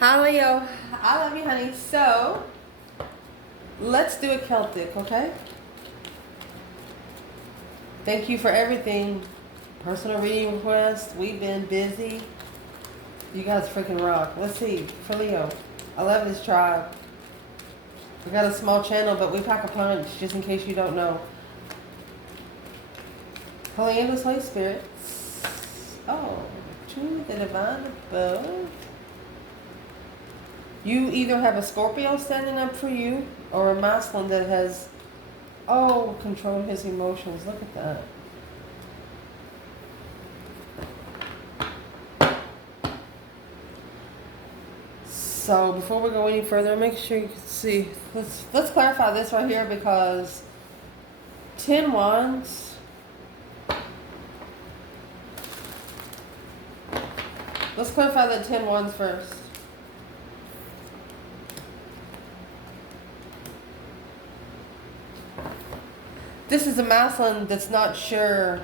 Hi Leo, I love you honey. So, let's do a Celtic, okay? Thank you for everything. Personal reading requests, we've been busy. You guys freaking rock. Let's see, for Leo, I love this tribe. We got a small channel, but we pack a punch, just in case you don't know. Holy Angels, Holy Spirits. Oh, to the divine above. You either have a Scorpio standing up for you or a masculine that has, controlled his emotions. Look at that. So before we go any further, make sure you can see. Let's clarify this right here because 10 Wands. Let's clarify the 10 Wands first. This is a masculine that's not sure.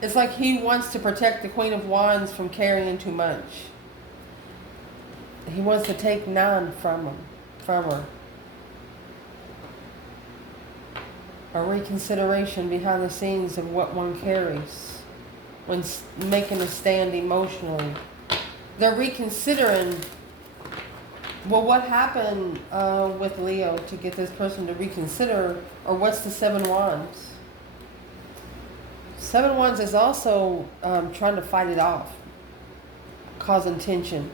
It's like he wants to protect the Queen of Wands from carrying too much. He wants to take none from her. A reconsideration behind the scenes of what one carries when making a stand emotionally. They're reconsidering, well, what happened with Leo to get this person to reconsider, or what's the 7 Wands? 7 Wands is also trying to fight it off, causing tension,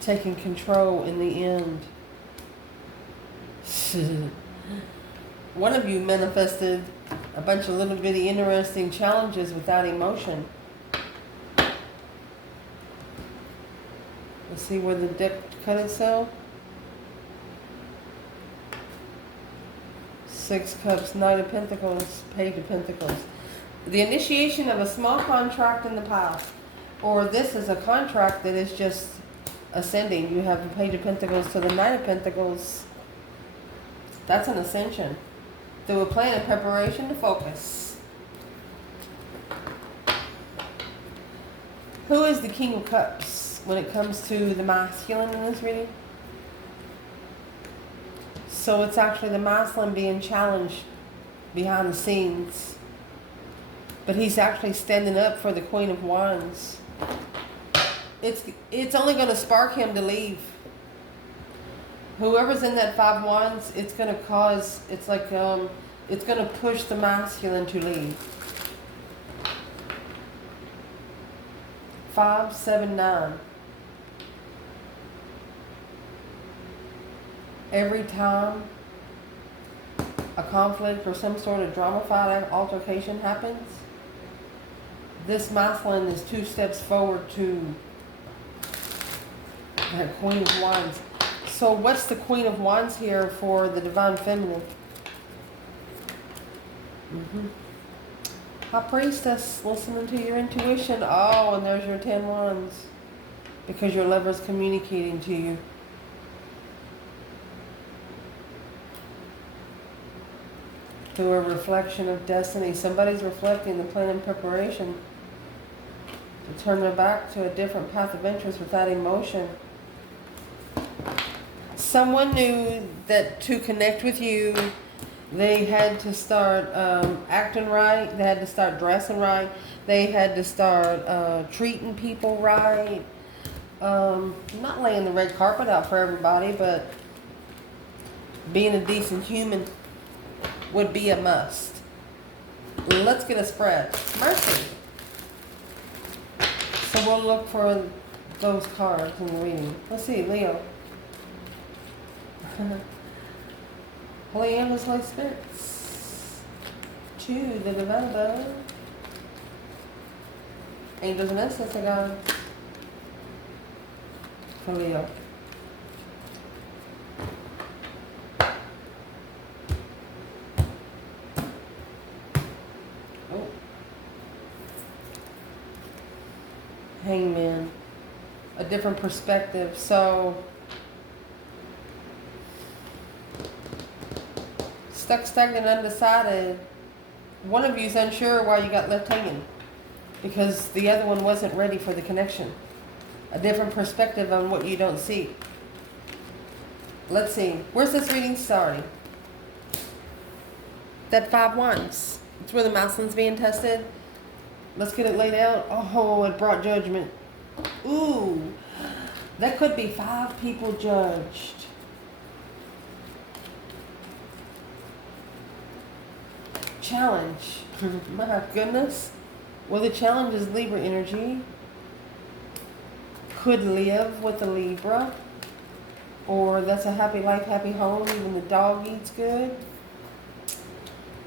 taking control in the end. One of you manifested a bunch of little bitty interesting challenges without emotion. Let's see where the deck cut itself. 6 Cups, Knight of Pentacles, Page of Pentacles. The initiation of a small contract in the past. Or this is a contract that is just ascending. You have the Page of Pentacles to the Knight of Pentacles. That's an ascension. Through a plan of preparation to focus. Who is the King of Cups when it comes to the masculine in this reading? So it's actually the masculine being challenged behind the scenes. But he's actually standing up for the Queen of Wands. It's only going to spark him to leave. Whoever's in that 5 Wands, it's going to cause, it's like, it's going to push the masculine to leave. 5, 7, 9. Every time a conflict or some sort of drama-fied altercation happens, this masculine is 2 steps forward to that Queen of Wands. So what's the Queen of Wands here for the Divine Feminine? High Priestess, listening to your intuition. Oh, and there's your 10 Wands. Because your lover's communicating to you. Through a reflection of destiny. Somebody's reflecting the plan and preparation to turn their back to a different path of interest without emotion. Someone knew that to connect with you, they had to start acting right. They had to start dressing right. They had to start treating people right. Not laying the red carpet out for everybody, but being a decent human would be a must. Let's get a spread. Mercy. So we'll look for those cards in the reading. Let's see, Leo. Holy Angels, Holy Spirits. To the divine above. Angels and Ancestor guides. For Leo. Hangman, a different perspective. So stuck, stagnant, undecided. One of you is unsure why you got left hanging. because the other one wasn't ready for the connection. A different perspective on what you don't see. Let's see. Where's this reading starting? That 5 wands. It's where the mouselin's being tested. Let's get it laid out. Oh, it brought judgment. Ooh. That could be 5 people judged. Challenge. My goodness. Well, the challenge is Libra energy. Could live with a Libra. Or that's a happy life, happy home. Even the dog eats good.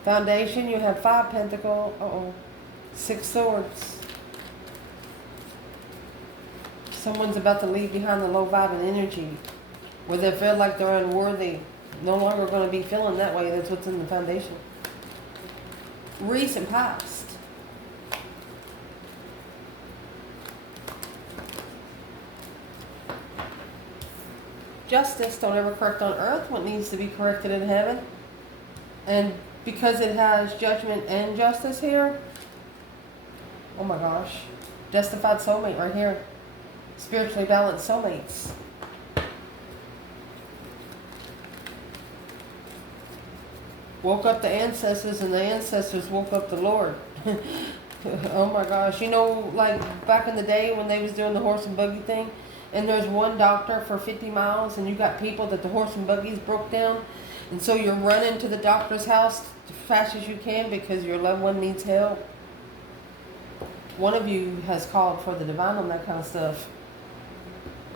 Foundation, you have 5 pentacles. Uh-oh. 6 swords. Someone's about to leave behind the low vibing energy where they feel like they're unworthy. No longer going to be feeling that way. That's what's in the foundation. Recent past. Justice, don't ever correct on earth what needs to be corrected in heaven. And because it has judgment and justice here, oh my gosh, justified soulmate right here. Spiritually balanced soulmates. Woke up the ancestors and the ancestors woke up the Lord. Oh my gosh. You know, like back in the day when they was doing the horse and buggy thing, and there's one doctor for 50 miles and you got people that the horse and buggies broke down, and so you're running to the doctor's house as fast as you can because your loved one needs help. One of you has called for the divine on that kind of stuff.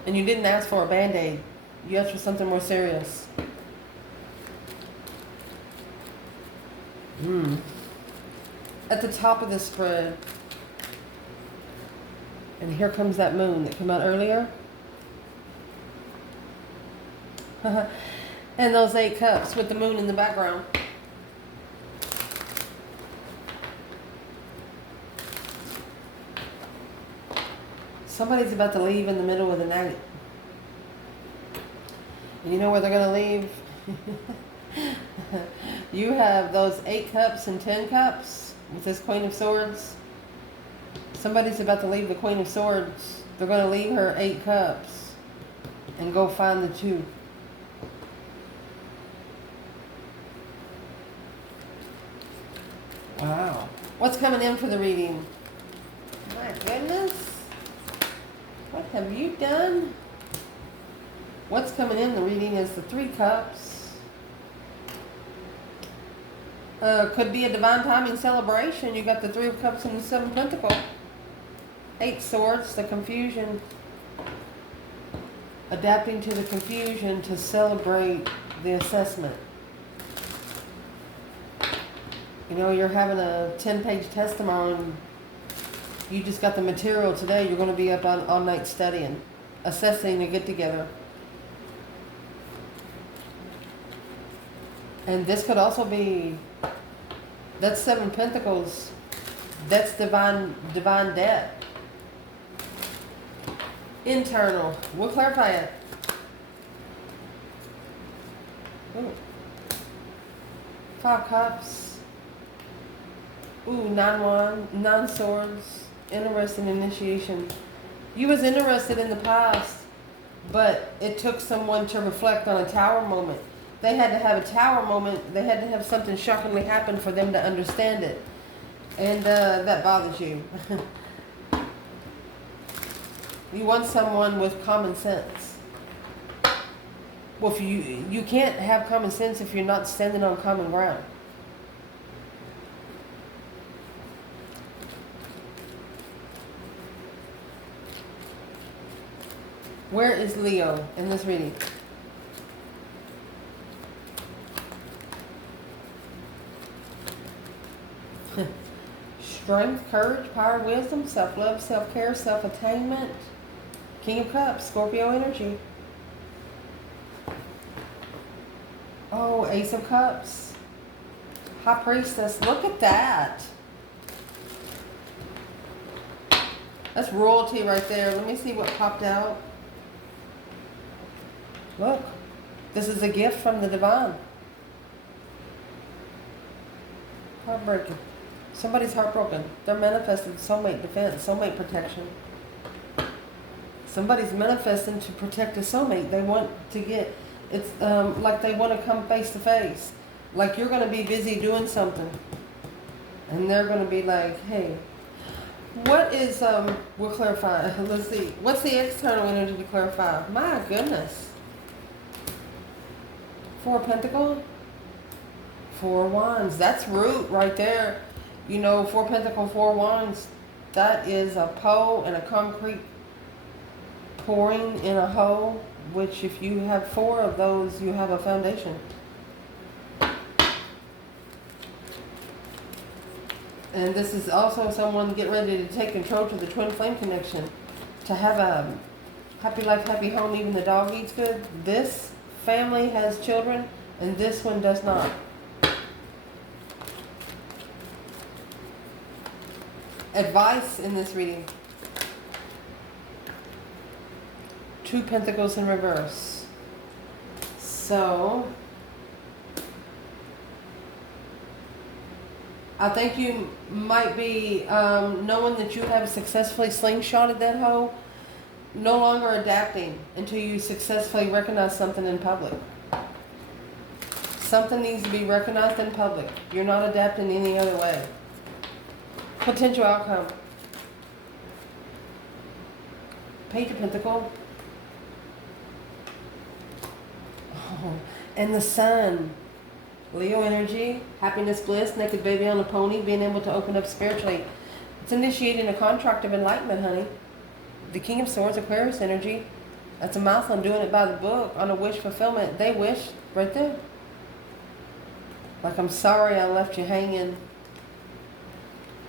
And you didn't ask for a band-aid. You asked for something more serious. At the top of the spread, and here comes that moon that came out earlier. And those 8 cups with the moon in the background. Somebody's about to leave in the middle of the night. And you know where they're going to leave? You have those 8 cups and 10 cups with this Queen of Swords. Somebody's about to leave the Queen of Swords. They're going to leave her 8 cups and go find the 2. Wow. What's coming in for the reading? My goodness. What have you done? What's coming in the reading is the 3 cups. Could be a divine timing celebration. You got the 3 of cups and the 7 pentacles. 8 swords, the confusion. Adapting to the confusion to celebrate the assessment. You know, you're having a 10-page test tomorrow and you just got the material today. You're going to be up all night studying, assessing a get-together. And this could also be, that's 7 pentacles. That's divine debt. Internal. We'll clarify it. Ooh. 5 cups. Ooh, 9 swords. Interesting initiation. You was interested in the past, but it took someone to reflect on a tower moment. They had to have a tower moment. They had to have something shockingly happen for them to understand it. And that bothers you. You want someone with common sense. Well, if you can't have common sense if you're not standing on common ground. Where is Leo in this reading? Strength, courage, power, wisdom, self-love, self-care, self-attainment. King of Cups, Scorpio energy. Oh, Ace of Cups. High Priestess. Look at that. That's royalty right there. Let me see what popped out. Look. This is a gift from the divine. Heartbreaking. Somebody's heartbroken. They're manifesting soulmate defense, soulmate protection. Somebody's manifesting to protect a soulmate. They want to get, it's like they want to come face to face. Like you're going to be busy doing something. And they're going to be like, hey, what is, we'll clarify. Let's see. What's the external energy to clarify? My goodness. Four of Pentacles. Four of Wands. That's root right there. You know, Four Pentacles, Four Wands. That is a pole and a concrete pouring in a hole. Which if you have four of those, you have a foundation. And this is also someone getting ready to take control to the twin flame connection. To have a happy life, happy home, even the dog eats good. This family has children and this one does not. Advice in this reading. Two Pentacles in reverse. So I think you might be knowing that you have successfully slingshotted that hoe, no longer adapting until you successfully recognize something in public. Something needs to be recognized in public. You're not adapting any other way. Potential outcome. Page of Pentacles. Oh, and the Sun. Leo energy, happiness, bliss, naked baby on a pony, being able to open up spiritually. It's initiating a contract of enlightenment, honey. The King of Swords, Aquarius energy. That's a milestone, doing it by the book on a wish fulfillment. They wish right there. Like, I'm sorry I left you hanging.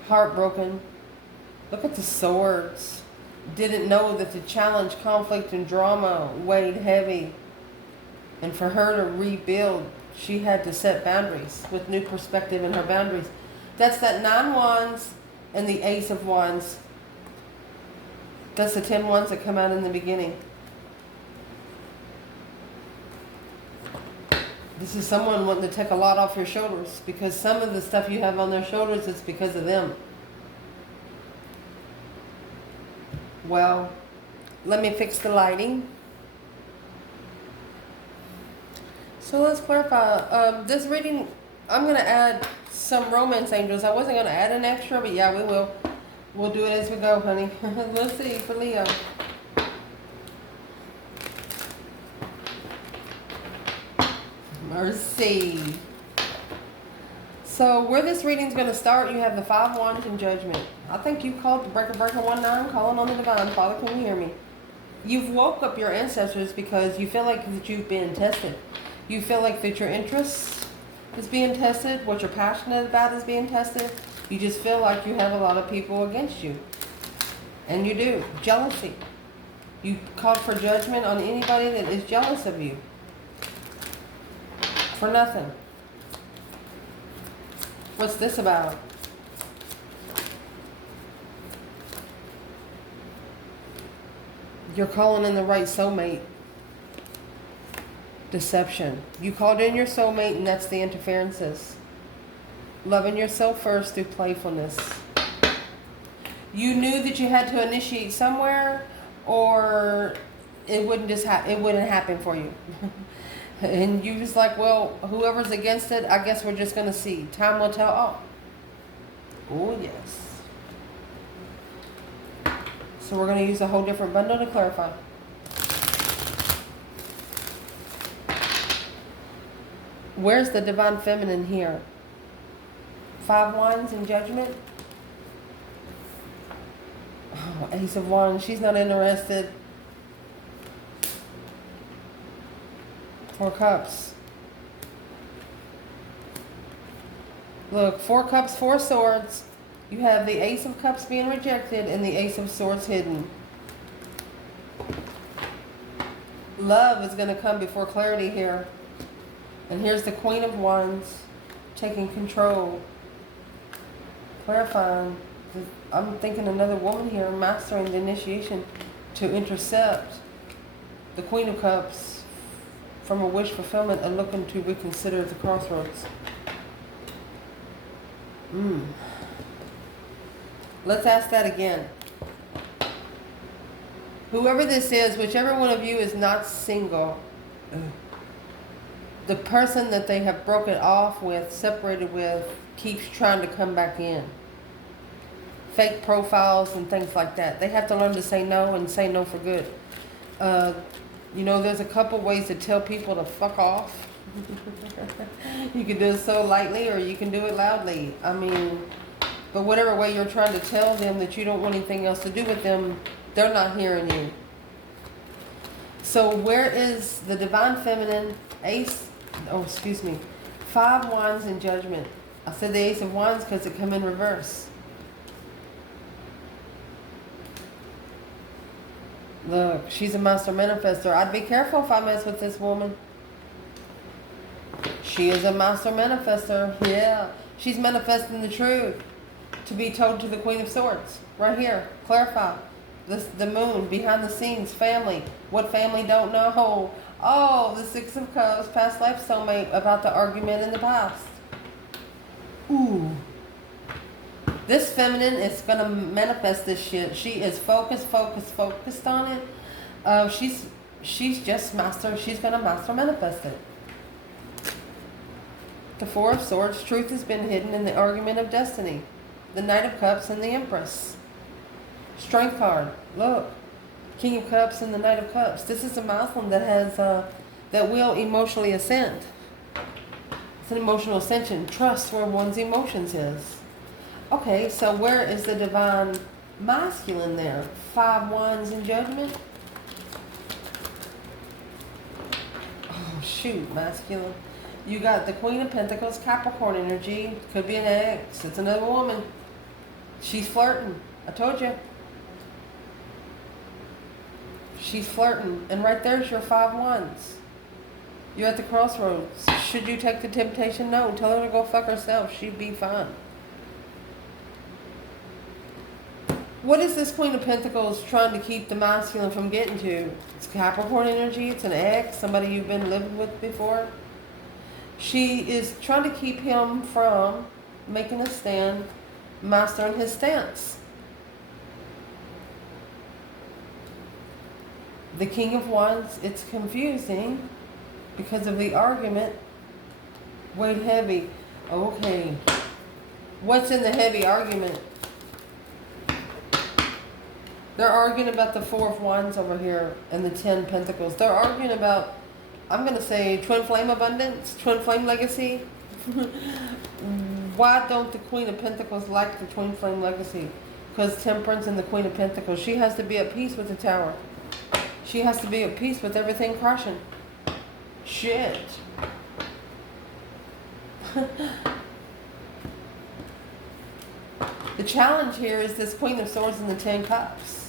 Heartbroken. Look at the swords. Didn't know that the challenge, conflict, and drama weighed heavy. And for her to rebuild, she had to set boundaries with new perspective in her boundaries. That's that 9 Wands and the Ace of Wands. That's the 10 Wands that come out in the beginning. This is someone wanting to take a lot off your shoulders, because some of the stuff you have on their shoulders is because of them. Well, let me fix the lighting. So let's clarify. This reading, I'm going to add some romance angels. I wasn't going to add an extra, but yeah, we will. We'll do it as we go, honey. Let's see for Leo. Mercy. So where this reading's going to start, you have the 5 Wands in Judgment. I think you called the Breaker 19, calling on the Divine. Father, can you hear me? You've woke up your ancestors because you feel like that you've been tested. You feel like that your interest is being tested, what you're passionate about is being tested. You just feel like you have a lot of people against you. And you do. Jealousy. You called for judgment on anybody that is jealous of you. For nothing. What's this about? You're calling in the right soulmate. Deception. You called in your soulmate, and that's the interferences. Loving yourself first through playfulness. You knew that you had to initiate somewhere, or it wouldn't just it wouldn't happen for you. And you was like, well, whoever's against it, I guess we're just gonna see. Time will tell. Oh, yes. So we're gonna use a whole different bundle to clarify. Where's the Divine Feminine here? 5 Wands in Judgment. Oh, Ace of Wands. She's not interested. 4 Cups. Look, 4 Cups, 4 Swords. You have the Ace of Cups being rejected and the Ace of Swords hidden. Love is going to come before clarity here. And here's the Queen of Wands taking control. Clarifying. I'm thinking another woman here mastering the initiation to intercept the Queen of Cups from a wish fulfillment and looking to reconsider the crossroads. Let's ask that again. Whoever this is, whichever one of you is not single, the person that they have broken off with, separated with, keeps trying to come back in. Fake profiles and things like that. They have to learn to say no and say no for good. You know, there's a couple ways to tell people to fuck off. You can do it so lightly or you can do it loudly. I mean, but whatever way you're trying to tell them that you don't want anything else to do with them, they're not hearing you. So where is the Divine Feminine Ace? Oh, excuse me. 5 Wands in Judgment. I said the Ace of Wands because it come in reverse. Look, she's a master manifester. I'd be careful if I mess with this woman. She is a master manifester. Yeah. She's manifesting the truth to be told to the Queen of Swords. Right here. Clarify. The moon, behind the scenes, family. What family don't know? Oh, the 6 of Cups, past life soulmate, about the argument in the past. Ooh. This feminine is going to manifest this shit. She is focused on it. She's just master. She's going to master manifest it. The 4 of Swords, truth has been hidden in the argument of destiny. The Knight of Cups and the Empress. Strength card. Look. King of Cups and the Knight of Cups. This is a Muslim that has, that will emotionally ascend. It's an emotional ascension. Trust where one's emotions is. Okay, so where is the Divine Masculine there? 5 Wands in Judgment. Oh, shoot, masculine. You got the Queen of Pentacles, Capricorn energy. Could be an ex. It's another woman. She's flirting. I told you. She's flirting. And right there's your 5 Wands. You're at the crossroads. Should you take the temptation? No. Tell her to go fuck herself. She'd be fine. What is this Queen of Pentacles trying to keep the masculine from getting to? It's Capricorn energy. It's an ex. Somebody you've been living with before. She is trying to keep him from making a stand, mastering his stance. The King of Wands, it's confusing because of the argument. Weighed heavy. Okay. What's in the heavy argument? They're arguing about the 4 of Wands over here and the 10 Pentacles. They're arguing about, I'm going to say, twin flame abundance, twin flame legacy. Why don't the Queen of Pentacles like the twin flame legacy? Because Temperance and the Queen of Pentacles, she has to be at peace with the Tower. She has to be at peace with everything crashing. Shit. The challenge here is this Queen of Swords and the 10 Cups.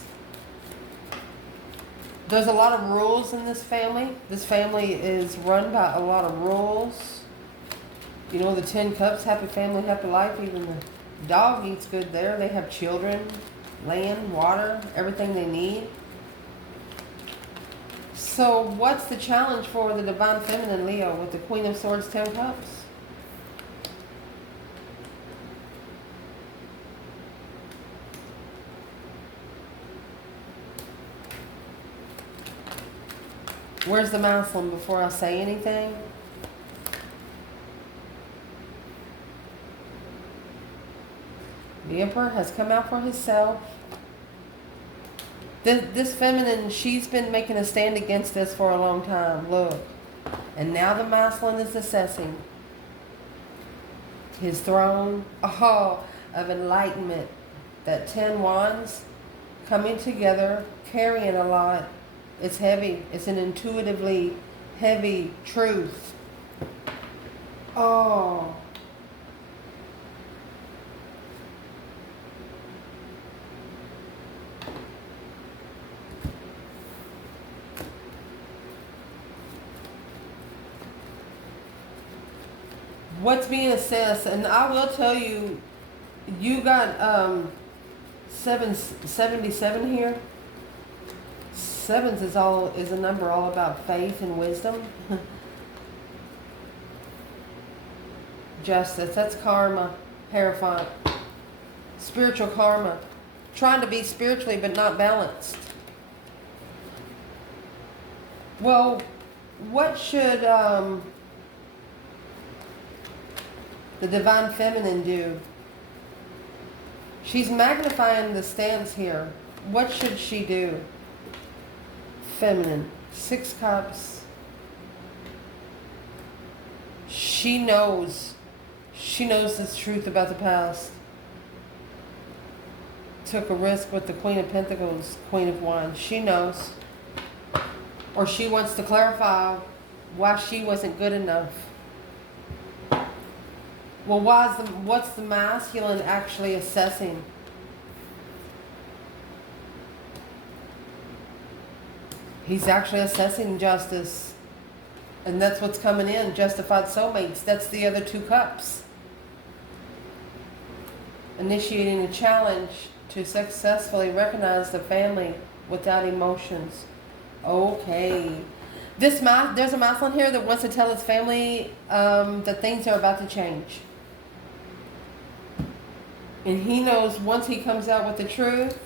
There's a lot of rules in this family. This family is run by a lot of rules. You know, the 10 Cups, happy family, happy life. Even the dog eats good there. They have children, land, water, everything they need. So what's the challenge for the Divine Feminine Leo with the Queen of Swords, 10 Cups? Where's the Muslim before I say anything? The Emperor has come out for himself. This feminine, she's been making a stand against this for a long time. Look. And now the Muslim is assessing his throne of enlightenment. That 10 Wands coming together, carrying a lot. It's heavy. It's an intuitively heavy truth. Oh. What's being assessed, and I will tell you, you got 77 here. Sevens is a number all about faith and wisdom. Justice, that's karma, Hierophant. Spiritual karma. Trying to be spiritually but not balanced. Well, what should the divine feminine do? She's magnifying the stance here. What should she do? Feminine. 6 cups. She knows. She knows the truth about the past. Took a risk with the Queen of Pentacles, Queen of Wands. She knows. Or she wants to clarify why she wasn't good enough. Well, what's the masculine actually assessing? He's actually assessing justice. And that's what's coming in, justified soulmates. That's the other 2 cups. Initiating a challenge to successfully recognize the family without emotions. Okay. There's a masculine here that wants to tell his family that things are about to change. And he knows once he comes out with the truth,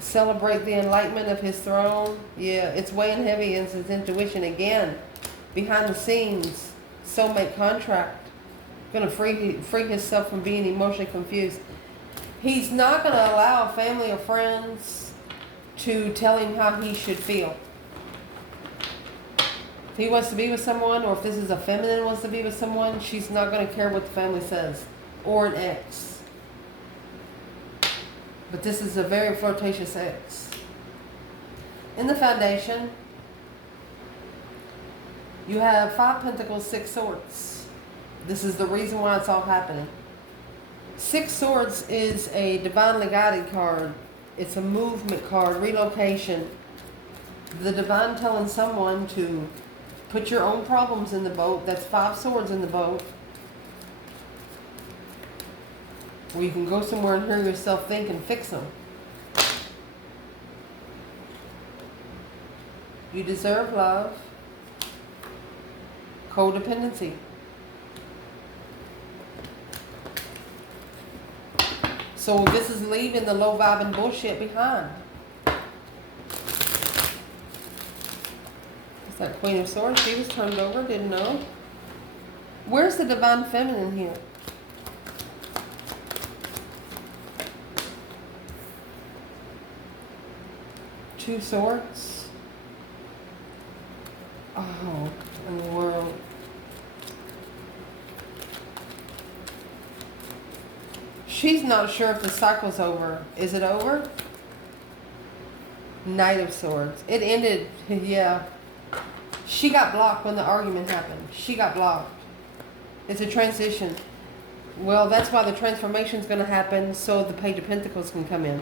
celebrate the enlightenment of his throne. Yeah, it's weighing heavy in his intuition again. Behind the scenes, soulmate contract. Going to free himself from being emotionally confused. He's not going to allow family or friends to tell him how he should feel. If he wants to be with someone, or if this is a feminine wants to be with someone, she's not going to care what the family says. Or an ex. But this is a very flirtatious ex. In the foundation, you have 5 Pentacles, 6 Swords. This is the reason why it's all happening. 6 Swords is a divinely guided card. It's a movement card, relocation. The divine telling someone to put your own problems in the boat. That's 5 swords in the boat. Where you can go somewhere and hear yourself think and fix them. You deserve love. Codependency. So this is leaving the low vibe and bullshit behind. It's that Queen of Swords. She was turned over. Didn't know. Where's the divine feminine here? Two Swords. Oh, in the world. She's not sure if the cycle's over. Is it over? Knight of Swords. It ended, yeah. She got blocked when the argument happened. She got blocked. It's a transition. Well, that's why the transformation's going to happen, so the Page of Pentacles can come in.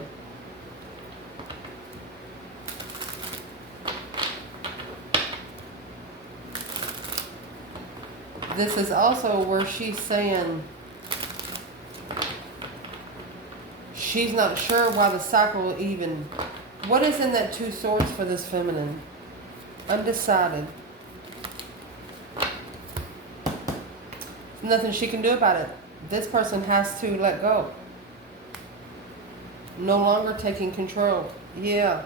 This is also where she's saying she's not sure why the cycle even... What is in that Two Swords for this feminine? Undecided. Nothing she can do about it. This person has to let go. No longer taking control. Yeah.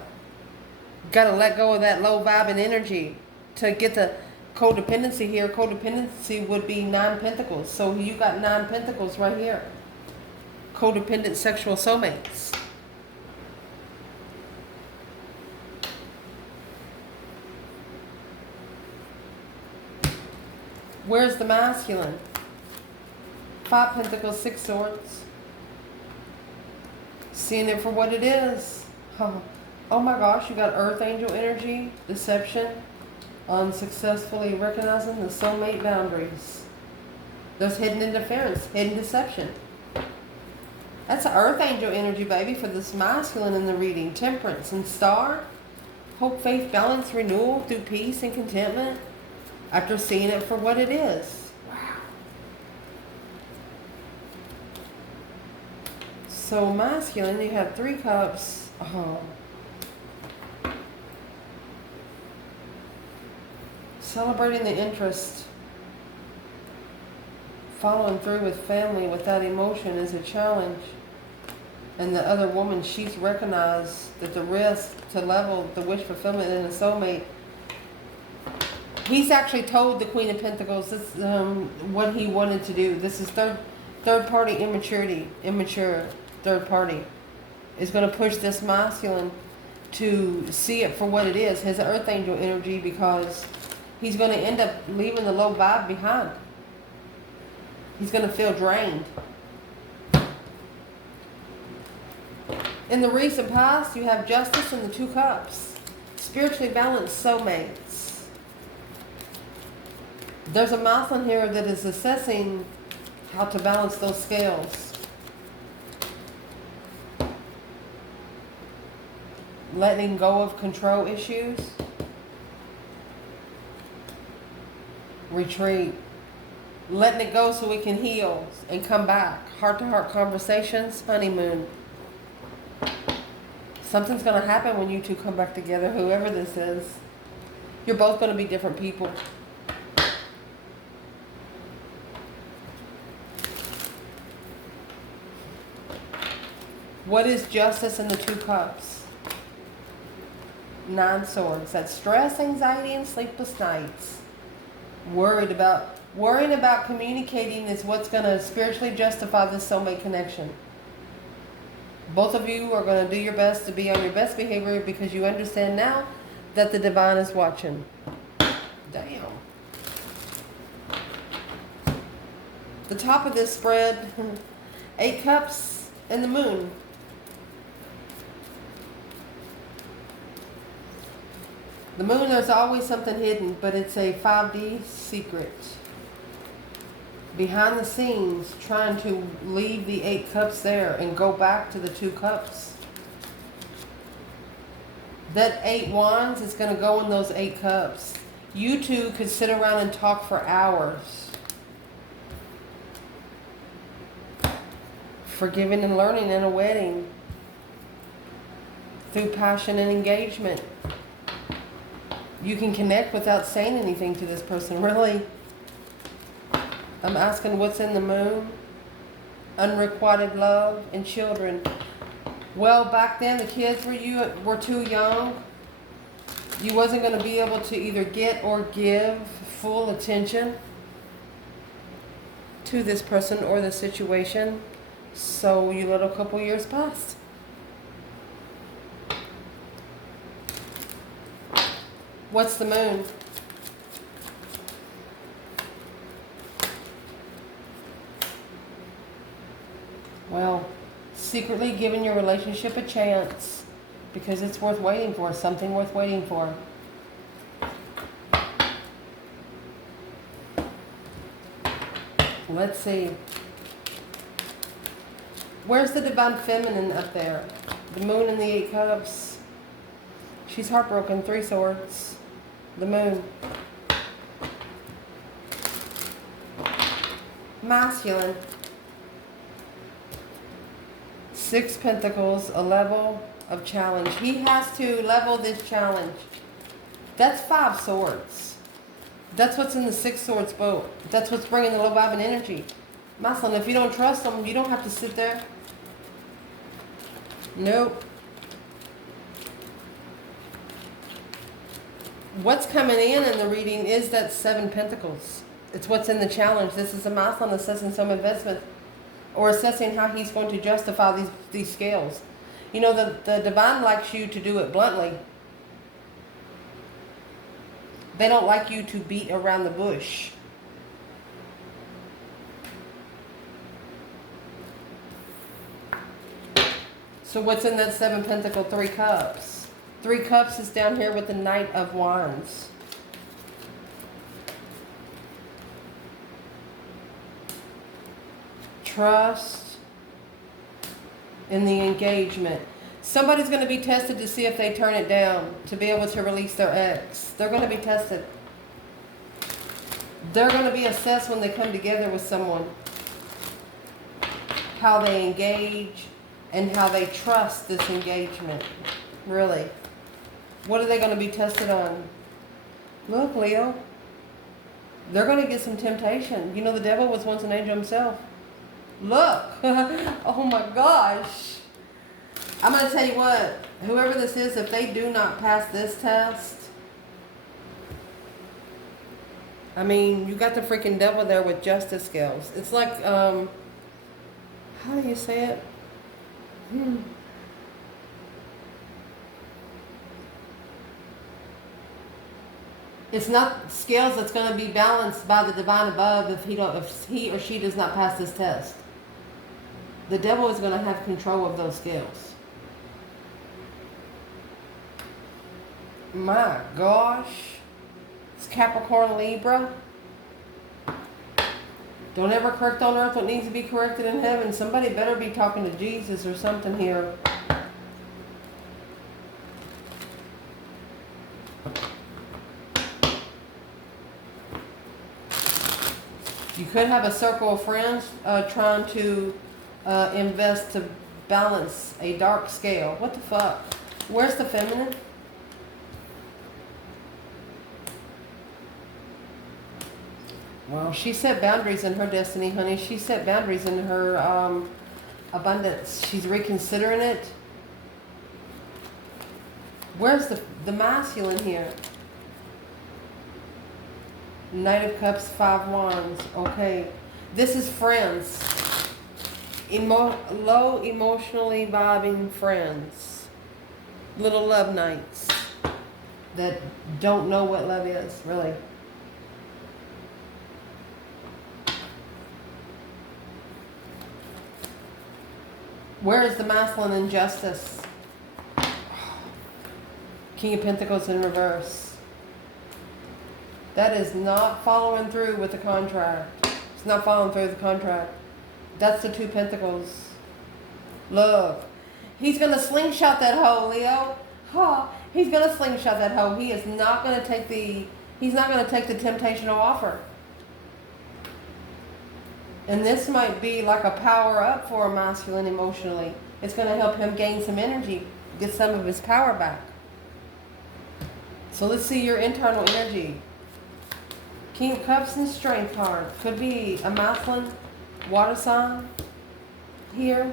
Got to let go of that low vibe and energy to get the codependency here. Codependency would be 9 Pentacles. So you got 9 Pentacles right here. Codependent sexual soulmates. Where's the masculine? 5 Pentacles, 6 Swords. Seeing it for what it is. Oh my gosh, you got Earth Angel energy, deception, unsuccessfully recognizing the soulmate boundaries. There's hidden interference, hidden deception. That's Earth Angel energy, baby, for this masculine in the reading. Temperance and Star. Hope, faith, balance, renewal through peace and contentment. After seeing it for what it is. Wow. So masculine, you have 3 cups. Oh. Celebrating the interest. Following through with family without emotion is a challenge. And the other woman, she's recognized that the risk to level the wish fulfillment in a soulmate. He's actually told the Queen of Pentacles this what he wanted to do. This is third party immaturity. Immature third party is going to push this masculine to see it for what it is, his earth angel energy, because he's going to end up leaving the low vibe behind. He's going to feel drained. In the recent past, you have Justice and the Two Cups. Spiritually balanced soulmates. There's a masculine here that is assessing how to balance those scales. Letting go of control issues. Retreat. Letting it go so we can heal and come back. Heart-to-heart conversations. Honeymoon. Something's going to happen when you two come back together, whoever this is. You're both going to be different people. What is Justice in the Two Cups? 9 Swords. That's stress, anxiety, and sleepless nights. Worrying about communicating is what's going to spiritually justify this soulmate connection. Both of you are going to do your best to be on your best behavior because you understand now that the divine is watching. Damn. The top of this spread, 8 Cups and the Moon. The Moon, there's always something hidden, but it's a 5D secret. Behind the scenes, trying to leave the 8 Cups there and go back to the 2 Cups. That 8 Wands is going to go in those 8 Cups. You two could sit around and talk for hours. Forgiving and learning in a wedding. Through passion and engagement. You can connect without saying anything to this person, really. I'm asking what's in the Moon. Unrequited love and children. Well, back then the kids were too young. You wasn't going to be able to either get or give full attention to this person or the situation. So you let a couple years pass. What's the Moon? Well, secretly giving your relationship a chance because it's worth waiting for, something worth waiting for. Let's see. Where's the Divine Feminine up there? The Moon and the 8 Cups. She's heartbroken. 3 Swords. The Moon. Masculine. 6 Pentacles, a level of challenge. He has to level this challenge. That's 5 Swords. That's what's in the 6 Swords boat. That's what's bringing the low vibing energy. Masculine, if you don't trust them, you don't have to sit there. Nope. What's coming in the reading is that 7 Pentacles. It's what's in the challenge. This is a masculine assessing some investment or assessing how he's going to justify these scales. You know, the divine likes you to do it bluntly. They don't like you to beat around the bush. So what's in that 7 Pentacle? 3 Cups. 3 Cups is down here with the Knight of Wands. Trust in the engagement. Somebody's going to be tested to see if they turn it down, to be able to release their ex. They're going to be tested. They're going to be assessed when they come together with someone. How they engage and how they trust this engagement. Really. What are they going to be tested on? Look, Leo. They're going to get some temptation. You know, the devil was once an angel himself. Look. Oh my gosh. I'm going to tell you what. Whoever this is, if they do not pass this test, I mean, you got the freaking devil there with justice scales. It's like, how do you say it? It's not scales that's going to be balanced by the divine above if he or she does not pass this test. The devil is going to have control of those scales. My gosh. It's Capricorn Libra. Don't ever correct on earth what needs to be corrected in heaven. Somebody better be talking to Jesus or something here. You could have a circle of friends trying to invest to balance a dark scale. What the fuck? Where's the feminine? Well, she set boundaries in her destiny, honey. She set boundaries in her abundance. She's reconsidering it. Where's the masculine here? Knight of Cups, 5 Wands. Okay. This is friends. Low emotionally vibing friends. Little love knights that don't know what love is, really. Where is the masculine injustice? King of Pentacles in reverse. That is not following through with the contract. It's not following through with the contract. That's the 2 Pentacles. Look. He's going to slingshot that hoe, Leo. Huh. He's going to slingshot that hoe. He is not going to take the temptation offer. And this might be like a power up for a masculine emotionally. It's going to help him gain some energy, get some of his power back. So let's see your internal energy. King of Cups and Strength card. Could be a masculine water sign here.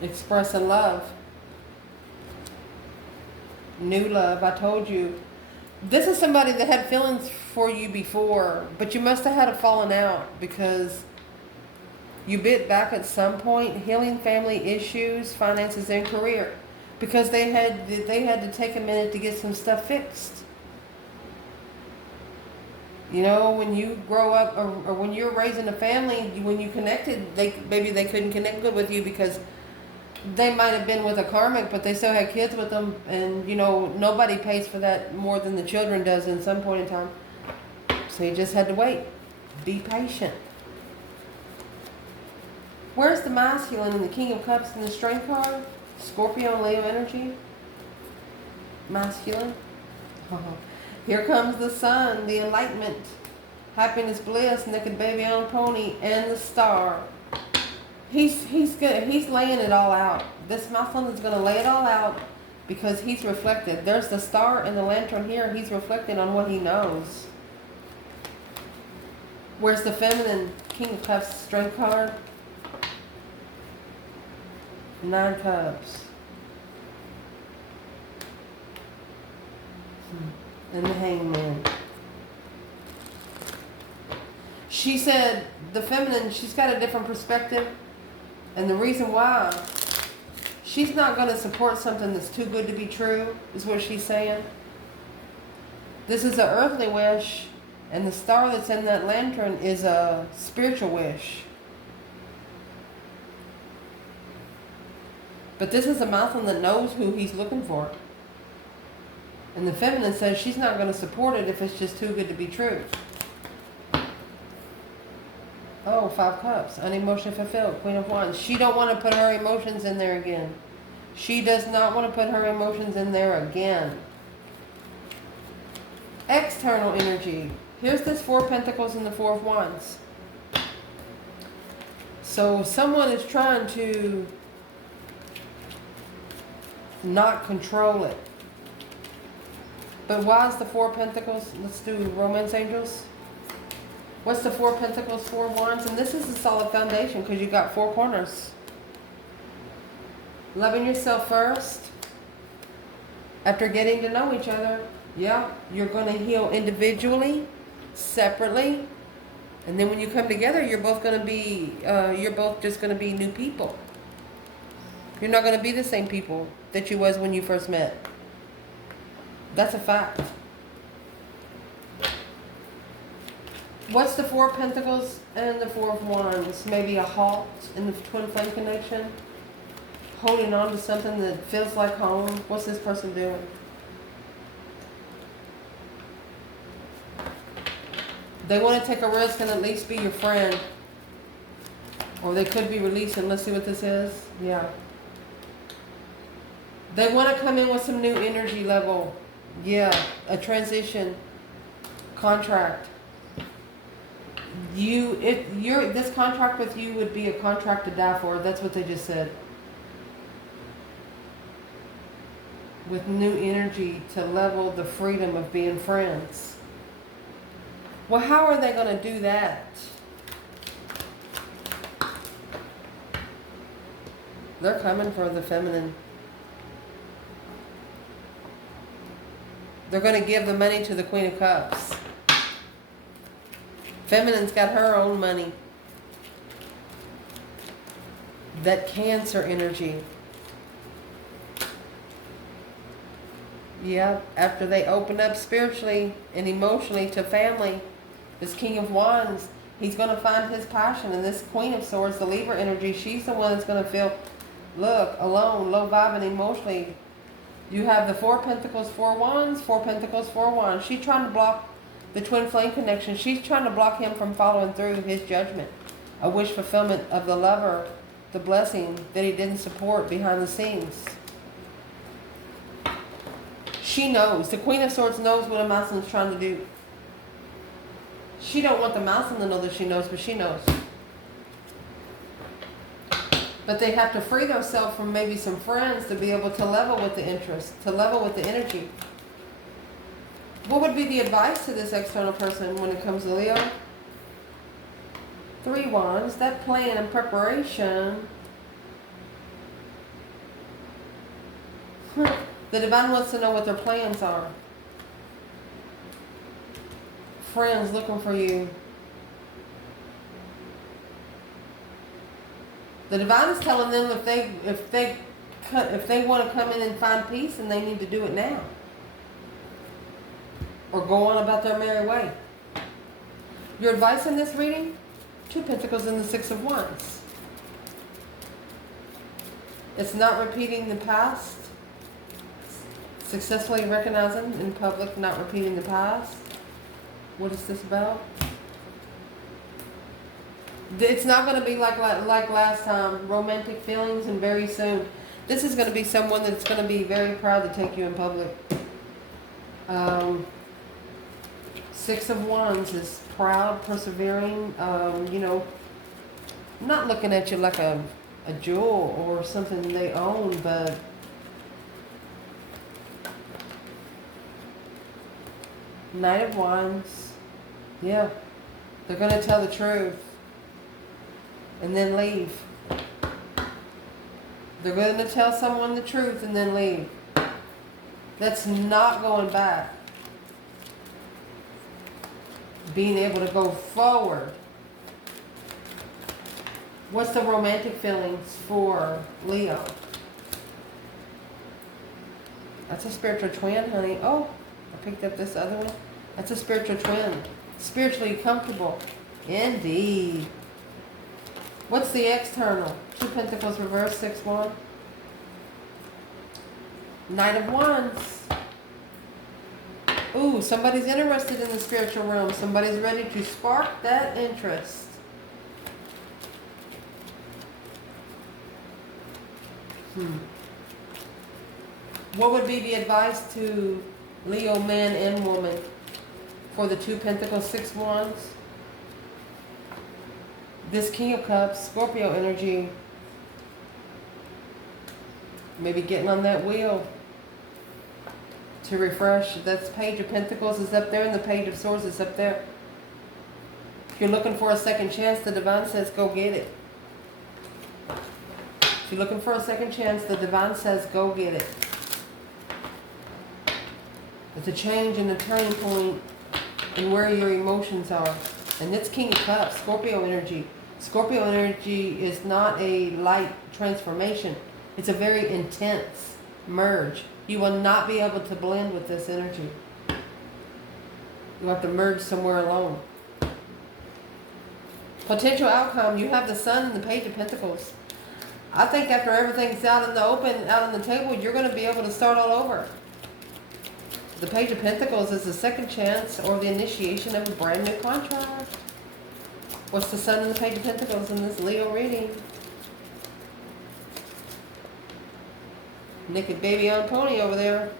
Expressing love. New love, I told you. This is somebody that had feelings for you before, but you must have had a falling out because you bit back at some point. Healing family issues, finances, and career, because they had to take a minute to get some stuff fixed. You know, when you grow up or when you're raising a family, when you connected, maybe they couldn't connect good with you because they might have been with a karmic, but they still had kids with them, and you know, nobody pays for that more than the children does in some point in time. So you just had to wait. Be patient. Where's the masculine and the King of Cups and the Strength card? Scorpio and Leo energy. Masculine. Here comes the sun, the enlightenment, happiness, bliss, naked baby on a pony, and the star. He's laying it all out. This masculine is going to lay it all out because he's reflected. There's the star and the lantern here. He's reflecting on what he knows. Where's the feminine? King of Cups, Strength card. 9 Cups. And the Hangman. She said the feminine, she's got a different perspective. And the reason why, she's not going to support something that's too good to be true, is what she's saying. This is an earthly wish, and the star that's in that lantern is a spiritual wish. But this is a masculine that knows who he's looking for. And the feminine says she's not going to support it if it's just too good to be true. Oh, 5 Cups. Unemotionally fulfilled. Queen of Wands. She don't want to put her emotions in there again. She does not want to put her emotions in there again. External energy. Here's this 4 Pentacles and the 4 of Wands. So someone is trying to not control it. But why is the Four of Pentacles? Let's do Romance Angels. What's the Four of Pentacles, Four of Wands? And this is a solid foundation because you got four corners. Loving yourself first. After getting to know each other, yeah, you're going to heal individually, separately. And then when you come together, you're both going to be, you're both just going to be new people. You're not going to be the same people that you was when you first met. That's a fact. What's the Four of Pentacles and the Four of Wands? Maybe a halt in the twin flame connection. Holding on to something that feels like home. What's this person doing? They want to take a risk and at least be your friend. Or they could be releasing. Let's see what this is. Yeah. They want to come in with some new energy level. Yeah. A transition. Contract. This contract with you would be a contract to die for. That's what they just said. With new energy to level the freedom of being friends. Well, how are they going to do that? They're coming for the feminine. They're going to give the money to the Queen of Cups. Feminine's got her own money. That Cancer energy. Yeah, after they open up spiritually and emotionally to family, this King of Wands, he's going to find his passion. And this Queen of Swords, the Libra energy, she's the one that's going to feel, look, alone, low vibing emotionally. You have the Four Pentacles, Four Wands, Four Pentacles, Four Wands. She's trying to block the twin flame connection. She's trying to block him from following through his judgment. A wish fulfillment of the lover, the blessing that he didn't support behind the scenes. She knows. The Queen of Swords knows what a mouse is trying to do. She don't want the mouse to know that she knows, but she knows. But they have to free themselves from maybe some friends to be able to level with the interest, to level with the energy. What would be the advice to this external person when it comes to Leo? Three Wands, that plan and preparation. The Divine wants to know what their plans are. Friends looking for you. The Divine is telling them if they want to come in and find peace, then they need to do it now. Or go on about their merry way. Your advice in this reading? Two Pentacles and the Six of Wands. It's not repeating the past. Successfully recognizing in public, not repeating the past. What is this about? It's not going to be like last time, romantic feelings, and very soon. This is going to be someone that's going to be very proud to take you in public. Six of Wands is proud, persevering, you know, not looking at you like a jewel or something they own, but Knight of Wands, yeah, they're going to tell the truth and then leave. They're going to tell someone the truth and then leave. That's not going back. Being able to go forward. What's the romantic feelings for Leo? That's a spiritual twin, honey. Oh, I picked up this other one. That's a spiritual twin. Spiritually comfortable. Indeed. What's the external? Two Pentacles reverse, Six Wands. Knight of Wands. Ooh, somebody's interested in the spiritual realm. Somebody's ready to spark that interest. What would be the advice to Leo man and woman for the Two Pentacles, Six Wands? This King of Cups, Scorpio energy. Maybe getting on that wheel. to refresh. That's Page of Pentacles is up there, and the Page of Swords is up there. If you're looking for a second chance, the Divine says go get it. If you're looking for a second chance, the Divine says go get it. It's a change and a turning point in where your emotions are. And it's King of Cups, Scorpio energy. Scorpio energy is not a light transformation. It's a very intense merge. You will not be able to blend with this energy. You have to merge somewhere alone. Potential outcome, you have the Sun and the Page of Pentacles. I think after everything's out in the open, out on the table, you're going to be able to start all over. The Page of Pentacles is the second chance or the initiation of a brand new contract. What's the Sun and the Page of Pentacles in this Leo reading? Naked baby on pony over there.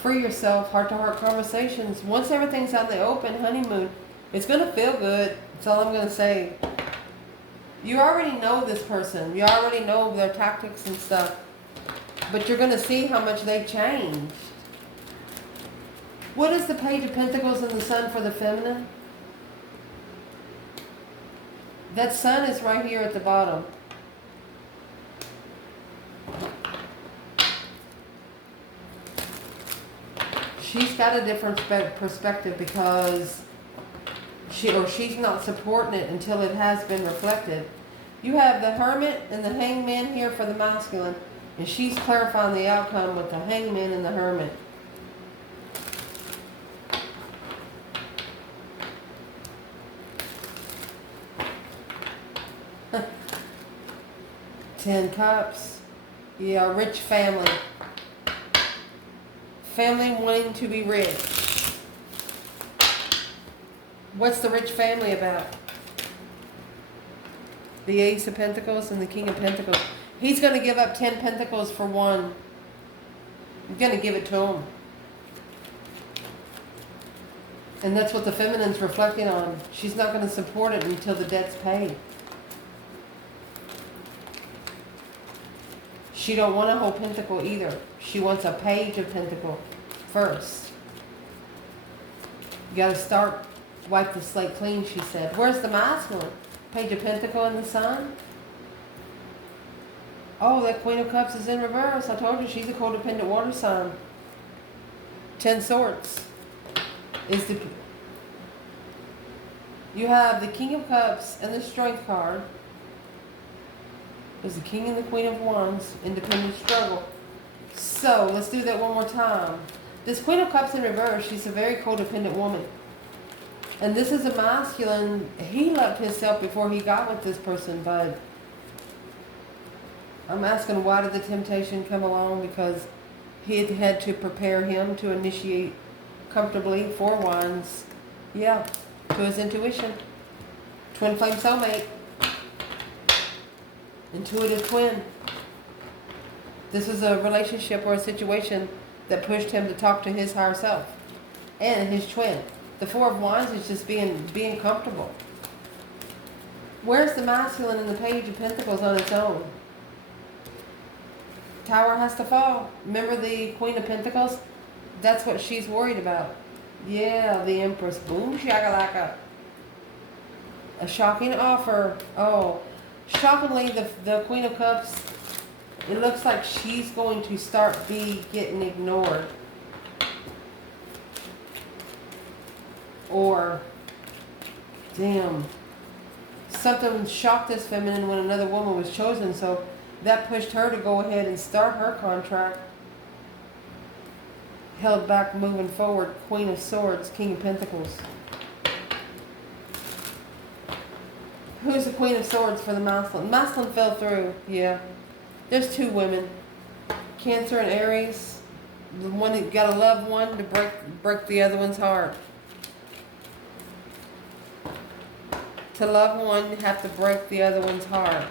Free yourself, heart-to-heart conversations. Once everything's out in the open, honeymoon, it's going to feel good. That's all I'm going to say. You already know this person. You already know their tactics and stuff. But you're going to see how much they changed. What is the Page of Pentacles and the Sun for the feminine? That Sun is right here at the bottom. She's got a different perspective because she's not supporting it until it has been reflected. You have the Hermit and the Hangman here for the masculine. And she's clarifying the outcome with the Hangman and the Hermit. Ten Cups. Yeah, rich family. Family wanting to be rich. What's the rich family about? The Ace of Pentacles and the King of Pentacles. He's going to give up 10 pentacles for one. He's going to give it to him. And that's what the feminine's reflecting on. She's not going to support it until the debt's paid. She don't want a whole pentacle either. She wants a Page of Pentacle first. You got to start, wipe the slate clean, she said. Where's the masculine? Page of Pentacle and the Sun? Oh, that Queen of Cups is in reverse. I told you she's a codependent water sign. 10 Swords is the... You have the King of Cups and the Strength card. There's the King and the Queen of Wands. Independent struggle. So, let's do that one more time. This Queen of Cups in reverse, she's a very codependent woman. And this is a masculine. He loved himself before he got with this person, but... I'm asking why did the temptation come along? Because he had to prepare him to initiate comfortably 4 Wands. Yeah, to his intuition. Twin flame soulmate. Intuitive twin. This is a relationship or a situation that pushed him to talk to his higher self and his twin. The 4 of Wands is just being comfortable. Where's the masculine in the Page of Pentacles on its own? Tower has to fall. Remember the Queen of Pentacles? That's what she's worried about. Yeah, the Empress. Boom shakalaka. A shocking offer. Oh, shockingly, the Queen of Cups, it looks like she's going to start getting ignored. Or, damn, something shocked this feminine when another woman was chosen, so that pushed her to go ahead and start her contract. Held back moving forward. Queen of Swords, King of Pentacles. Who's the Queen of Swords for the masculine? Masculine fell through, yeah. There's 2 women. Cancer and Aries. The one that got a loved one to break the other one's heart. To love one, you have to break the other one's heart.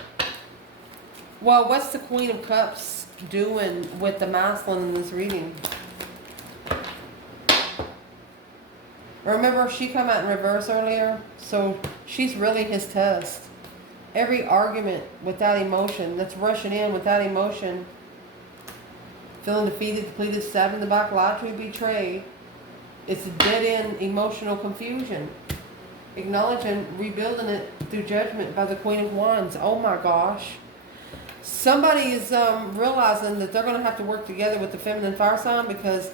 Well, what's the Queen of Cups doing with the masculine in this reading? Remember, she come out in reverse earlier, so she's really his test. Every argument without emotion, that's rushing in without emotion, Feeling defeated, depleted, stabbed in the back, lied to, betrayed. It's a dead-end emotional confusion. Acknowledging, rebuilding it through judgment by the Queen of Wands. Oh my gosh. Somebody is realizing that they're going to have to work together with the feminine fire sign, because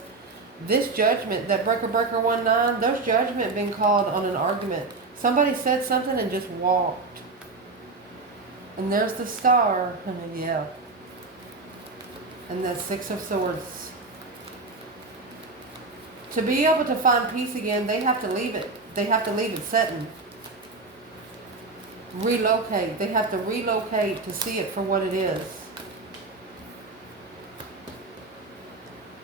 this judgment, that breaker 19, there's judgment being called on an argument. Somebody said something and just walked. And there's the star. Yeah. And the 6 of Swords. To be able to find peace again, they have to leave it. They have to leave it setting. Relocate. They have to relocate to see it for what it is.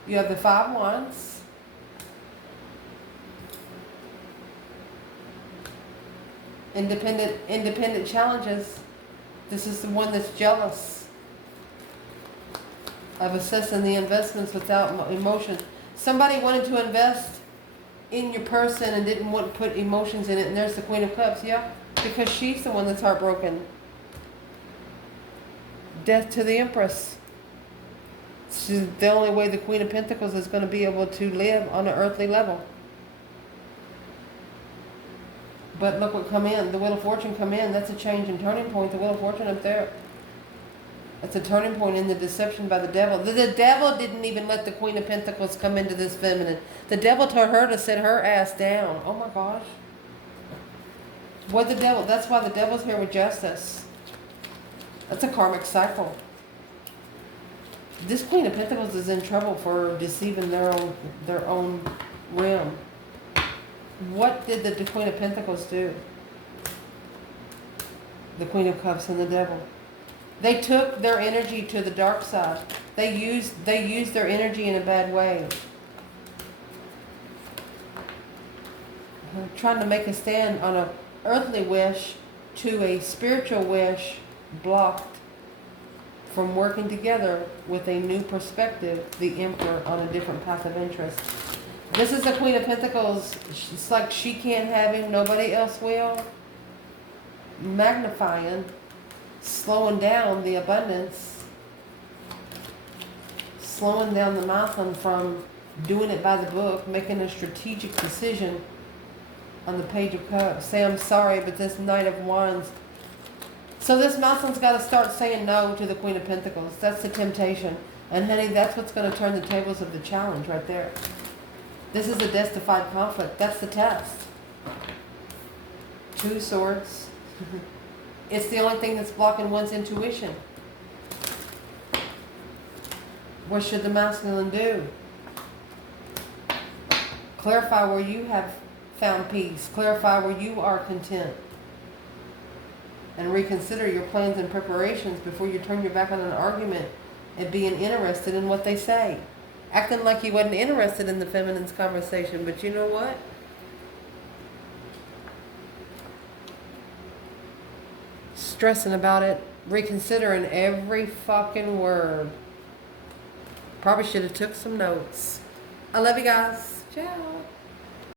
You have the 5 Wands. Independent challenges. This is the one that's jealous of assessing the investments without emotion. Somebody wanted to invest in your person and didn't want to put emotions in it, and there's the Queen of Cups. Yeah, because she's the one that's heartbroken. Death to the Empress. She's the only way the Queen of Pentacles is going to be able to live on an earthly level. But look what come in. The Wheel of Fortune come in. That's a change and turning point. The Wheel of Fortune up there. That's a turning point in the deception by the devil. The devil didn't even let the Queen of Pentacles come into this feminine. The devil told her to sit her ass down. Oh my gosh. What the devil? That's why the devil's here with justice. That's a karmic cycle. This Queen of Pentacles is in trouble for deceiving their own realm. What did the Queen of Pentacles do? The Queen of Cups and the devil. They took their energy to the dark side. They used their energy in a bad way. Trying to make a stand on an earthly wish to a spiritual wish, blocked from working together with a new perspective, the Emperor, on a different path of interest. This is the Queen of Pentacles. It's like she can't have him, nobody else will. Magnifying, slowing down the abundance, slowing down the mountain from doing it by the book, making a strategic decision on the Page of Cups. Say, I'm sorry, but this Knight of Wands. So this mountain's got to start saying no to the Queen of Pentacles. That's the temptation. And honey, that's what's going to turn the tables of the challenge right there. This is a death-defied conflict. That's the test. 2 Swords. It's the only thing that's blocking one's intuition. What should the masculine do? Clarify where you have found peace. Clarify where you are content. And reconsider your plans and preparations before you turn your back on an argument and being interested in what they say. Acting like you wasn't interested in the feminine's conversation, but you know what? Stressing about it, reconsidering every fucking word. Probably should have took some notes. I love you guys. Ciao.